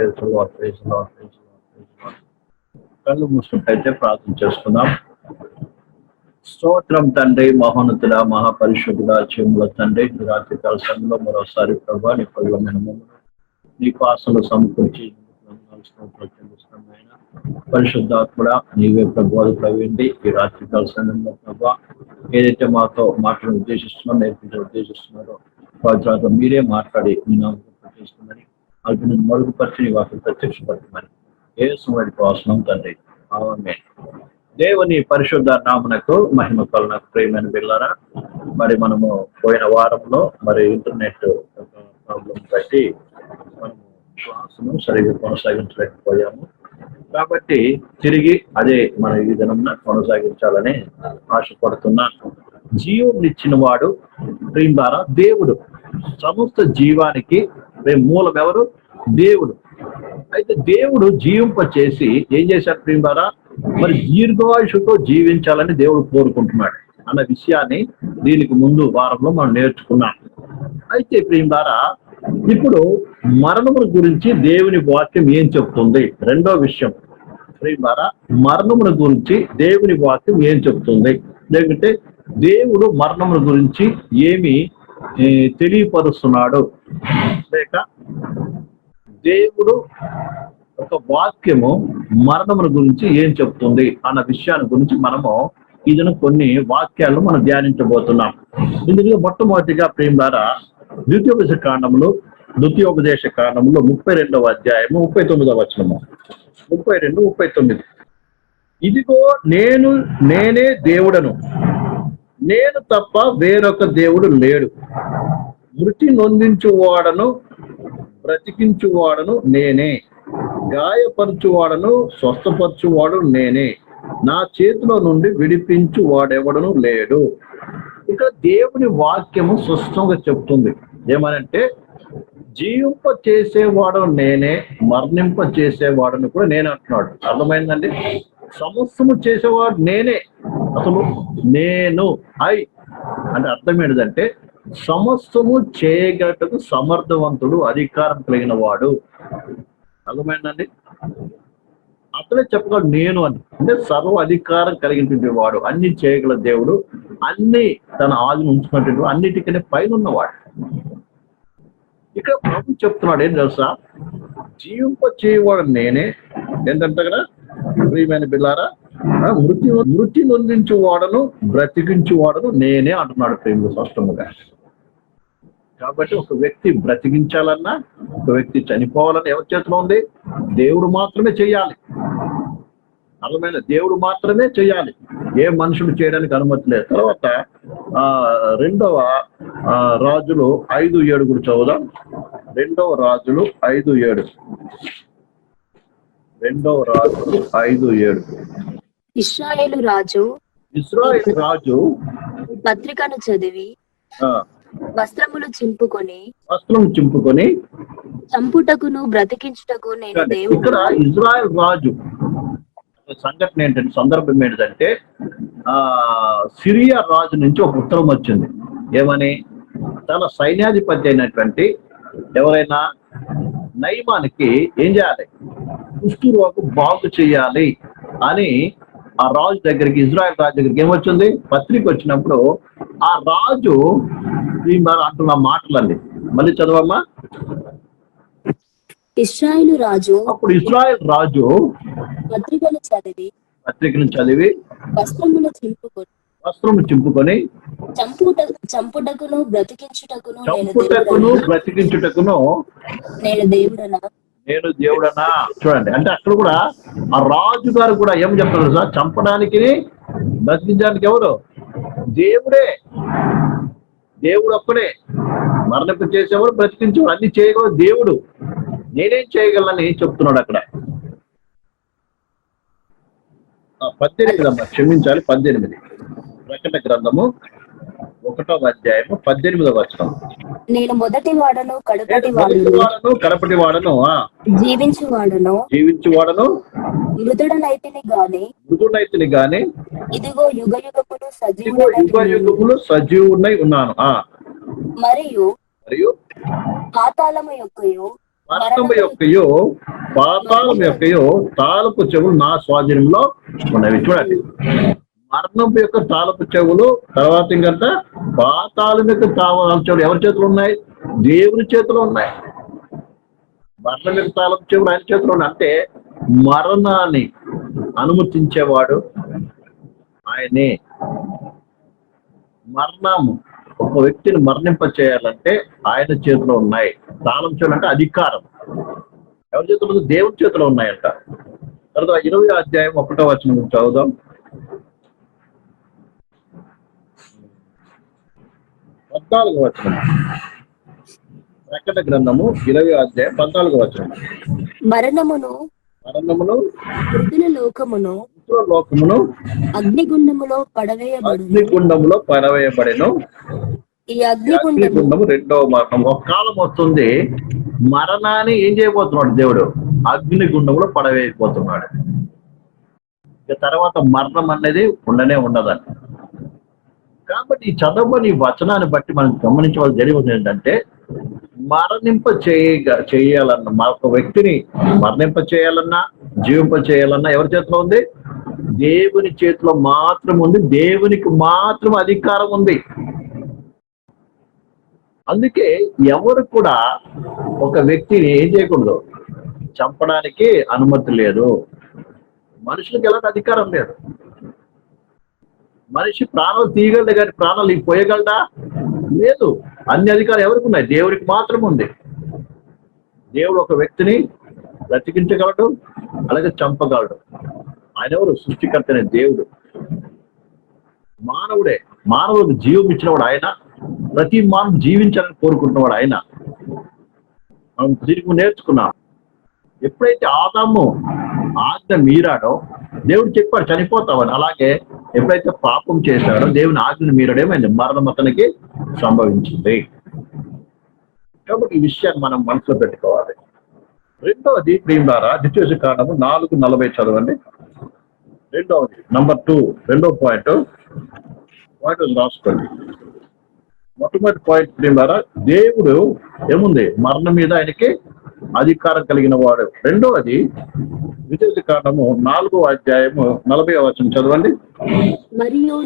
Praise lord praise కళ్ళు మూసుకుంటైతే ప్రార్థన చేసుకుందాం స్తోత్రం తండ్రి మహోన్నతుడ మహాపరిశుద్ధుడ చెముల తండ్రి రాత్రి కాల సమయంలో మరోసారి ప్రభా నీ పదమైన మమ్మల్ని నీ పాసలు సమకూర్చి పరిశుద్ధాత్ముడ నీవే ప్రభావాలు ప్రవీణి ఈ రాత్రి కాల సమయంలో ప్రభా ఏదైతే మాతో మాటలు ఉద్దేశిస్తున్నారో నేర్పించడం ఉద్దేశిస్తున్నారో వాటి తర్వాత మీరే మాట్లాడి నేను నామం అల్పిని మరుగుపరిచి నీ వాటిని ప్రత్యక్షపరచమని ఏ సుమడికి అవసరం తండ్రి. ఆమె దేవుని పరిశుద్ధ నామనకు మహిమ కలన ప్రేమైన బిళ్ళారా మరి మనము పోయిన వారంలో మరి ఇంటర్నెట్ ప్రాబ్లం బట్టి మనము క్లాసును సరిగ్గా కొనసాగించలేకపోయాము. కాబట్టి తిరిగి అదే మన ఈ దినంన కొనసాగించాలని ఆశపడుతున్నాను జీవం ఇచ్చిన వాడు ప్రేమ ద్వారా దేవుడు సమస్త జీవానికి ప్రేమ మూలం ఎవరు? దేవుడు. అయితే దేవుడు జీవింప చేసి ఏం చేశాడు ప్రేమ ద్వారా మరి దీర్ఘాయుషుతో జీవించాలని దేవుడు కోరుకుంటున్నాడు అన్న విషయాన్ని దీనికి ముందు వారంలో మనం నేర్చుకున్నాం. అయితే ప్రేమ ద్వారా ఇప్పుడు మరణముల గురించి దేవుని వాక్యం ఏం చెప్తుంది? రెండో విషయం. ప్రేమ ద్వారా మరణముల గురించి దేవుని వాక్యం ఏం చెప్తుంది? లేకుంటే దేవుడు మరణముల గురించి ఏమి తెలియపరుస్తున్నాడు? లేక దేవుడు ఒక వాక్యము మరణముల గురించి ఏం చెప్తుంది అన్న విషయాన్ని గురించి మనము ఇదిన కొన్ని వాక్యాలను మనం ధ్యానించబోతున్నాం. ఇందులో మొట్టమొదటిగా ప్రేమ ద్వారా ద్వితీయోపదేశ కాండములు ద్వితీయోపదేశ కాండములు ముప్పై రెండవ అధ్యాయము ముప్పై తొమ్మిదవ వచనము. ముప్పై రెండు ముప్పై తొమ్మిది. ఇదిగో నేను నేనే దేవుడను. నేను తప్ప వేరొక దేవుడు లేడు. మృతి నొందించువాడను బ్రతికించువాడను నేనే. గాయపరచువాడను స్వస్థపరచువాడు నేనే. నా చేతిలో నుండి విడిపించు వాడెవడను లేడు. ఇక దేవుని వాక్యము స్పష్టంగా చెప్తుంది ఏమనంటే జీవింప చేసేవాడు నేనే మరణింప చేసేవాడని కూడా నేను అంటున్నాడు. అర్థమైందండి? సమస్తము చేసేవాడు నేనే. అసలు నేను ఐ. అంటే అర్థం ఏంటంటే సమస్తము చేయగలటకు సమర్థవంతుడు అధికారం కలిగిన వాడు అర్థమైందండి? అతనే చెప్పగలడు నేను అని. అంటే సర్వ అధికారం కలిగినటువంటి వాడు అన్ని చేయగల దేవుడు అన్ని తన ఆదిని ఉంచుకున్నటువంటి అన్నిటికనే పైన ఉన్నవాడు ఇక్కడ ప్రభు చెప్తున్నాడు ఏం తెలుసా? జీవింప చేయవాడు నేనే. ఏంటంటే కదా ప్రియమైన బిల్లారా మృతి మృతి నొందించు వాడను నేనే అంటున్నాడు ప్రేమ స్పష్టముగా. కాబట్టి ఒక వ్యక్తి బ్రతికించాలన్నా ఒక వ్యక్తి చనిపోవాలన్నా ఎవరి చేతిలో ఉంది? దేవుడు మాత్రమే చేయాలి. అర్థమైన దేవుడు మాత్రమే చేయాలి. ఏ మనుషుడు చేయడానికి అనుమతి లేదు. తర్వాత ఆ రెండవ రాజులు ఐదు ఏడు కూడా చదువుదాం. రెండవ రాజులు ఐదు ఏడు. రెండవ రాజులు ఐదు ఏడు. ఇస్రాయేలు రాజు ఇస్రాయేల్ రాజు పత్రికను చదివి ఆ, వస్త్రములు చింపుకొని వస్త్రం చింపుకొని చంపుటకును బ్రతికించుటకు నేను దేవుడు. ఇక్కడ ఇజ్రాయెల్ రాజు సంఘటన ఏంటంటే సందర్భం ఏంటంటే ఆ సిరియా రాజు నుంచి ఒక ఉత్తరం వచ్చింది. ఏమని? తన సైన్యాధిపతి అయినటువంటి ఎవరైనా నయమానికి ఏం చేయాలి? కుష్ఠరోగం బాగు చేయాలి అని ఆ రాజు దగ్గరికి ఇజ్రాయెల్ రాజు దగ్గరికి ఏమొచ్చింది? పత్రిక వచ్చినప్పుడు ఆ రాజు అంటున్న మాటలండి మళ్ళీ చదవమ్మా. ఇస్రాయేలు రాజు అప్పుడు ఇజ్రాయెల్ రాజు పత్రికను చదివి పత్రికను చదివి వస్త్రములు చింపుకొని వస్త్రం చింపుకొని చంపుట చంపుటకును బ్రతికించుటకును నేను చంపుటకును బ్రతికించుటకును నేను దేవుడనా? నేను దేవుడనా? చూడండి అంటే అక్కడ కూడా ఆ రాజు గారు కూడా ఏం చెప్తారు సార్ చంపడానికి బ్రతికించడానికి ఎవరు దేవుడే. దేవుడు ఒక్కడే. మరణింప చేసేవాడు బ్రతికించేవాడు. అన్ని చేయగలడు దేవుడు. నేనేం చేయగలనని చెప్తున్నాడు అక్కడ? ఆ, పద్దెనిమిది అమ్మా క్షమించాలి పద్దెనిమిది. ప్రకటన గ్రంథము ఒకటో అధ్యాయము పద్దెనిమిదవ వచనం. నేను మొదటి వాడను కడపటి వాడను. కడపటి వాడను జీవించు వాడను. జీవించి వాడను. మృతుడనైతిని గాని మృదునైతిని గాని ఇదిగో యుగ యుగములు ఇదిగో యుగ యుగములు సజీవునై ఉన్నాను మరియు మరియు పాతాళము యొక్కయు మరణము యొక్కయో పాతాళం యొక్కయో తాలపు చెవులు నా స్వాధీనంలో ఉన్నవి. చూడండి. మరణం యొక్క తాలపు చెవులు తర్వాత ఇంకంత పాతాళం యొక్క తాళపు చెవులు. ఎవరి చేతులు ఉన్నాయి? దేవుని చేతిలో ఉన్నాయి. మరణం యొక్క తాలపు చెవులు ఆయన చేతిలో ఉన్నాయి. అంటే మరణాన్ని అనుమతించేవాడు ఆయనే. మరణము ఒక వ్యక్తిని మరణింప చేయాలంటే ఆయన చేతిలో ఉన్నాయి. తాళం చెవులు అంటే అధికారం. ఎవరి చేతిలో దేవుడి దేవుని చేతిలో ఉన్నాయంట. తర్వాత ఇరవై అధ్యాయం ఒకటో వచ్చిన చదువుదాం. పద్నాలుగు వచనం. ప్రకట గ్రంథము ఇరవై అధ్యాయం పద్నాలుగు వచనం. మరణమును మరణమును మృతుల లోకమును లోకమును అగ్నిగుండములో పడవేయబడు అగ్నిగుండములో పరవేయబడిన ఈ అగ్నిగుండము అగ్నిగుండము రెండవ మరణం ఒక కాలం వస్తుంది మరణాన్ని ఏం చేయబోతున్నాడు దేవుడు? అగ్నిగుండంలో పడవేయబోతున్నాడు. ఇక తర్వాత మరణం అనేది ఉండనే ఉండదండి కాబట్టి ఈ చదవని వచనాన్ని బట్టి మనం గమనించవలసి జరిగింది ఏంటంటే మరణింప చేయ చేయాలన్న మా ఒక వ్యక్తిని మరణింప చేయాలన్నా జీవింప చేయాలన్నా ఎవరి చేతిలో ఉంది? దేవుని చేతిలో మాత్రం ఉంది. దేవునికి మాత్రం అధికారం ఉంది. అందుకే ఎవరు కూడా ఒక వ్యక్తిని ఏం చేయకూడదు. చంపడానికి అనుమతి లేదు. మనుషులకు ఎలాంటి అధికారం లేదు. మనిషి ప్రాణాలు తీయగలడు కానీ ప్రాణాలు పోయగలడా? లేదు. అన్ని అధికారం ఎవరికి ఉన్నాయి? దేవుడికి మాత్రం ఉంది. దేవుడు ఒక వ్యక్తిని బ్రతికించగలడు అలాగే చంపగలడు. ఆయన ఎవరు? సృష్టికర్తనే దేవుడు. మానవుడే మానవుడికి జీవం ఇచ్చినవాడు ఆయన. ప్రతి మానవుడు జీవించాలని కోరుకుంటున్నవాడు ఆయన. మనం తిరిగి నేర్చుకున్నాం. ఎప్పుడైతే ఆదాము ఆజ్ఞ మీరాడో దేవుడు చెప్పాడు చనిపోతావని అలాగే ఎప్పుడైతే పాపం చేశాడో దేవుని ఆజ్ఞను మీరడేమైంది మరణం అతనికి సంభవించింది. కాబట్టి ఈ విషయాన్ని మనం మనసులో పెట్టుకోవాలి. రెండవది ప్రియులారా ద్వితీయ కారణము నాలుగు నలభై చదవండి. రెండవది నంబర్ టూ రెండో పాయింట్. పాయింట్ రాసుకోండి. మొట్టమొదటి పాయింట్ ప్రియులారా దేవుడు ఏముంది? మరణం మీద ఆయనకి అధికారం కలిగిన వాడు. రెండవది ద్వితీయ కారణము నాలుగో అధ్యాయము నలభై వచనం చదవండి. మరియు